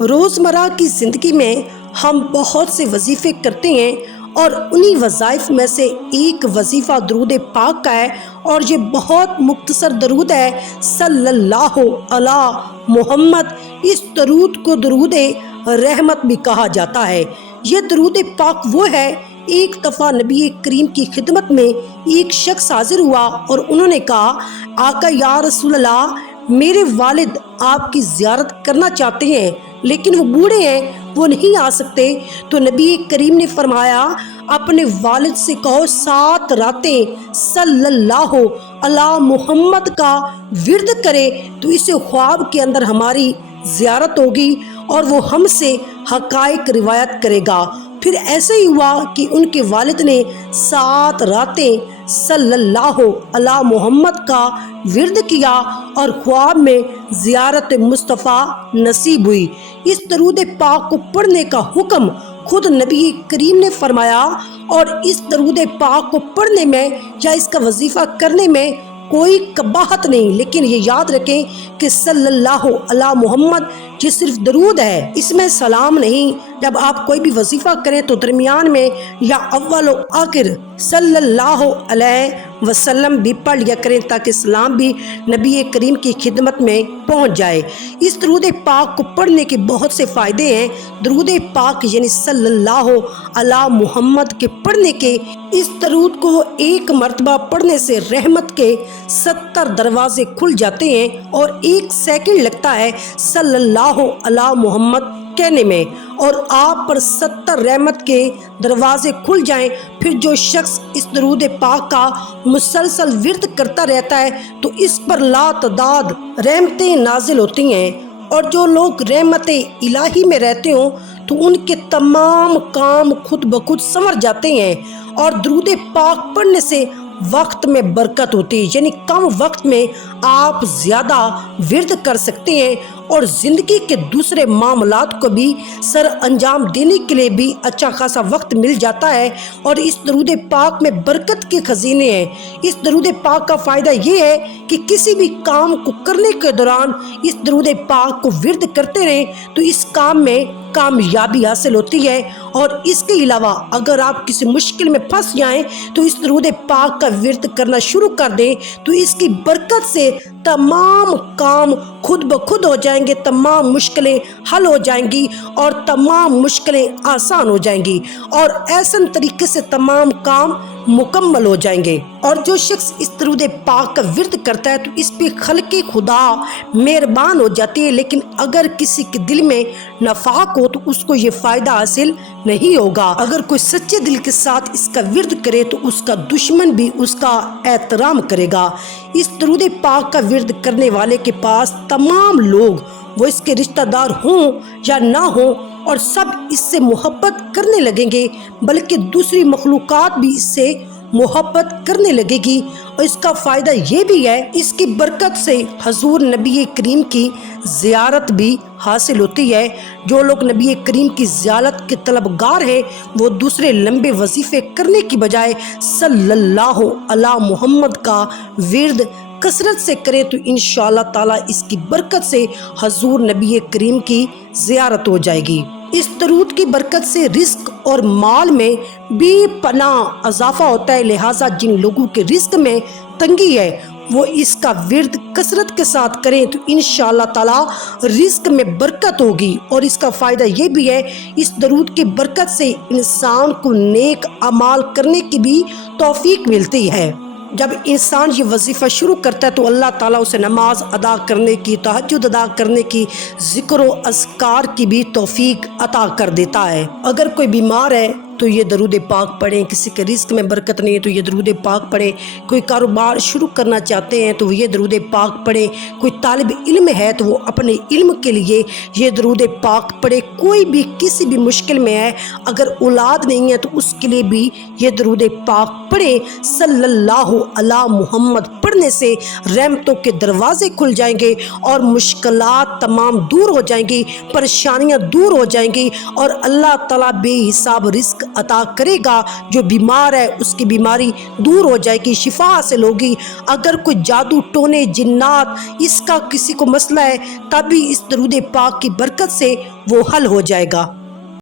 روزمرہ کی زندگی میں ہم بہت سے وظیفے کرتے ہیں اور انہی وظائف میں سے ایک وظیفہ درود پاک کا ہے، اور یہ بہت مختصر درود ہے، صلی اللہ علی محمد۔ اس درود کو درود رحمت بھی کہا جاتا ہے۔ یہ درود پاک وہ ہے، ایک دفعہ نبی کریم کی خدمت میں ایک شخص حاضر ہوا اور انہوں نے کہا، آقا یا رسول اللہ، میرے والد آپ کی زیارت کرنا چاہتے ہیں لیکن وہ بوڑھے ہیں، وہ نہیں آ سکتے۔ تو نبی کریم نے فرمایا، اپنے والد سے کہو 7 راتیں صلی اللہ علی محمد کا ورد کرے تو اسے خواب کے اندر ہماری زیارت ہوگی اور وہ ہم سے حقائق روایت کرے گا۔ پھر ایسے ہی ہوا کہ ان کے والد نے 7 راتیں صلی اللہ علی محمد کا ورد کیا اور خواب میں زیارت مصطفیٰ نصیب ہوئی۔ اس درود پاک کو پڑھنے کا حکم خود نبی کریم نے فرمایا، اور اس درود پاک کو پڑھنے میں یا اس کا وظیفہ کرنے میں کوئی قباحت نہیں، لیکن یہ یاد رکھیں کہ صلی اللہ علی محمد یہ صرف درود ہے، اس میں سلام نہیں۔ جب آپ کوئی بھی وظیفہ کریں تو درمیان میں یا اول و آخر صلی اللہ علیہ وسلم بھی پڑھ لیا کریں تاکہ سلام بھی نبی کریم کی خدمت میں پہنچ جائے۔ اس درود پاک کو پڑھنے کے بہت سے فائدے ہیں۔ درود پاک یعنی صلی اللہ علی محمد کے پڑھنے کے، اس درود کو ایک مرتبہ پڑھنے سے رحمت کے 70 دروازے کھل جاتے ہیں اور 1 سیکنڈ لگتا ہے صلی اللہ علی محمد کہنے میں، اور آپ پر 70 رحمت کے دروازے کھل جائیں۔ پھر جو شخص اس درود پاک کا مسلسل ورد کرتا رہتا ہے تو اس پر لا تعداد رحمتیں نازل ہوتی ہیں، اور جو لوگ رحمت الہی میں رہتے ہوں تو ان کے تمام کام خود بخود سنور جاتے ہیں۔ اور درود پاک پڑھنے سے وقت میں برکت ہوتی ہے، یعنی کم وقت میں آپ زیادہ ورد کر سکتے ہیں اور زندگی کے دوسرے معاملات کو بھی سر انجام دینے کے لیے بھی اچھا خاصا وقت مل جاتا ہے۔ اور اس درود پاک میں برکت کے خزینے ہیں۔ اس درود پاک کا فائدہ یہ ہے کہ کسی بھی کام کو کرنے کے دوران اس درود پاک کو ورد کرتے رہیں تو اس کام میں کامیابی حاصل ہوتی ہے۔ اور اس کے علاوہ اگر آپ کسی مشکل میں پھنس جائیں تو اس درود پاک کا ورد کرنا شروع کر دیں تو اس کی برکت سے تمام کام خود بخود ہو جائیں گے، تمام مشکلیں حل ہو جائیں گی اور تمام مشکلیں آسان ہو جائیں گی، اور ایسن طریقے سے تمام کام مکمل ہو جائیں گے۔ اور جو شخص اس درود پاک کا ورد کرتا ہے تو اس پہ خلق خدا مہربان ہو جاتی ہے، لیکن اگر کسی کے دل میں نفاق ہو تو اس کو یہ فائدہ حاصل نہیں ہوگا۔ اگر کوئی سچے دل کے ساتھ اس کا ورد کرے تو اس کا دشمن بھی اس کا احترام کرے گا۔ اس درود پاک کا ورد کرنے والے کے پاس تمام لوگ، وہ اس کے رشتہ دار ہوں یا نہ ہوں، اور سب اس سے محبت کرنے لگیں گے، بلکہ دوسری مخلوقات بھی اس سے محبت کرنے لگے گی۔ اور اس کا فائدہ یہ بھی ہے، اس کی برکت سے حضور نبی کریم کی زیارت بھی حاصل ہوتی ہے۔ جو لوگ نبی کریم کی زیارت کے طلبگار ہیں وہ دوسرے لمبے وظیفے کرنے کی بجائے صلی اللہ علی محمد کا ورد کثرت سے کریں تو انشاءاللہ تعالی اس کی برکت سے حضور نبی کریم کی زیارت ہو جائے گی۔ اس درود کی برکت سے رزق اور مال میں بے پناہ اضافہ ہوتا ہے، لہٰذا جن لوگوں کے رزق میں تنگی ہے وہ اس کا ورد کثرت کے ساتھ کریں تو انشاءاللہ تعالی رزق میں برکت ہوگی۔ اور اس کا فائدہ یہ بھی ہے، اس درود کی برکت سے انسان کو نیک اعمال کرنے کی بھی توفیق ملتی ہے۔ جب انسان یہ وظیفہ شروع کرتا ہے تو اللہ تعالیٰ اسے نماز ادا کرنے کی، تہجد ادا کرنے کی، ذکر و اذکار کی بھی توفیق عطا کر دیتا ہے۔ اگر کوئی بیمار ہے تو یہ درود پاک پڑھیں، کسی کے رزق میں برکت نہیں ہے تو یہ درود پاک پڑھیں، کوئی کاروبار شروع کرنا چاہتے ہیں تو وہ یہ درود پاک پڑھیں، کوئی طالب علم ہے تو وہ اپنے علم کے لیے یہ درود پاک پڑھے، کوئی بھی کسی بھی مشکل میں ہے، اگر اولاد نہیں ہے تو اس کے لیے بھی یہ درود پاک پڑھیں۔ صلی اللہ علی محمد پڑھنے سے رحمتوں کے دروازے کھل جائیں گے اور مشکلات تمام دور ہو جائیں گی، پریشانیاں دور ہو جائیں گی، اور اللہ تعالیٰ بے حساب رزق عطا کرے گا۔ جو بیمار ہے اس کی بیماری دور ہو جائے گی، شفا حاصل ہوگی۔ اگر کوئی جادو ٹونے جنات اس کا کسی کو مسئلہ ہے تب بھی اس درود پاک کی برکت سے وہ حل ہو جائے گا۔